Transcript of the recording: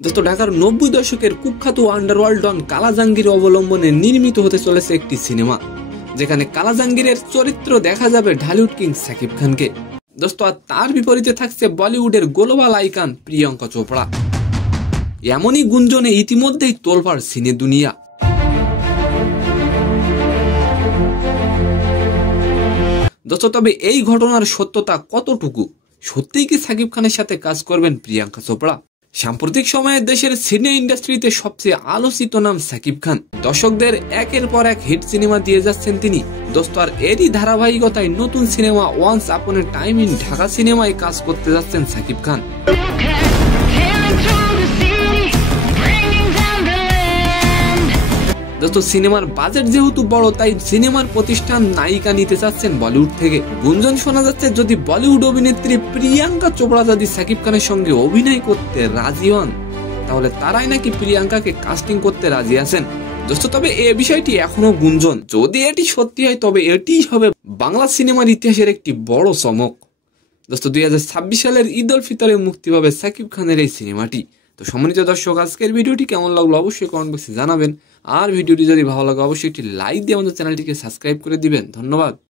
দোস্ত ঢাকার 90 দশকের কুখ্যাত আন্ডারওয়ার্ল্ড ডন কালা জাহাঙ্গীর অবলম্বনে নির্মিত হতে চলেছে একটি সিনেমা, যেখানে কালা জাহাঙ্গীরের চরিত্র দেখা যাবে ঢালিউড কিং শাকিব খানকে। দোস্ত আর তার বিপরীতে থাকছে বলিউডের গ্লোবাল আইকন প্রিয়াঙ্কা চোপড়া। এমনই গুঞ্জনে ইতিমধ্যেই তোলপাড় সিনে দুনিয়া। দোস্ত তবে এই ঘটনার সত্যতা কতটুকু? সত্যিই কি শাকিব খানের সাথে কাজ করবেন প্রিয়াঙ্কা চোপড়া? সাম্প্রতিক সময়ে দেশের সিনে ইন্ডাস্ট্রিতে সবচেয়ে আলোচিত নাম শাকিব খান। দর্শকদের একের পর এক হিট সিনেমা দিয়ে যাচ্ছেন তিনি। দোস্ত আর এরই ধারাবাহিকতায় নতুন cinema once upon A time in Dhaka সিনেমায় কাজ করতে যাচ্ছেন শাকিব খান। দোস্ত সিনেমার বাজেট যেহেতু বড়, তাই সিনেমার প্রতিষ্ঠান নায়িকা নিতে চাচ্ছেন বলিউড থেকে। গুঞ্জন শোনা যাচ্ছে যদি বলিউড অভিনেত্রী প্রিয়াঙ্কা চোপড়া যদি শাকিব খানের সঙ্গে অভিনয় করতে রাজি হন, তাহলে তারাই নাকি প্রিয়াঙ্কাকে কাস্টিং করতে রাজি আছেন। দোস্ত তবে এই বিষয়টি এখনো গুঞ্জন। যদি এটি সত্যি হয় তবে এটি হবে বাংলা সিনেমার ইতিহাসের একটি বড় চমক। দোস্ত 2026 সালের ঈদ উল ফিতরে মুক্তি পাবে শাকিব খানের এই সিনেমাটি। তো সম্মানিত দর্শক, আজকের ভিডিওটি কেমন লাগলো অবশ্যই কমেন্ট বক্সে জানাবেন। আর ভিডিওটি যদি ভালো লাগে অবশ্যই একটি লাইক দিয়ে আমাদের চ্যানেলটিকে সাবস্ক্রাইব করে দিবেন। ধন্যবাদ।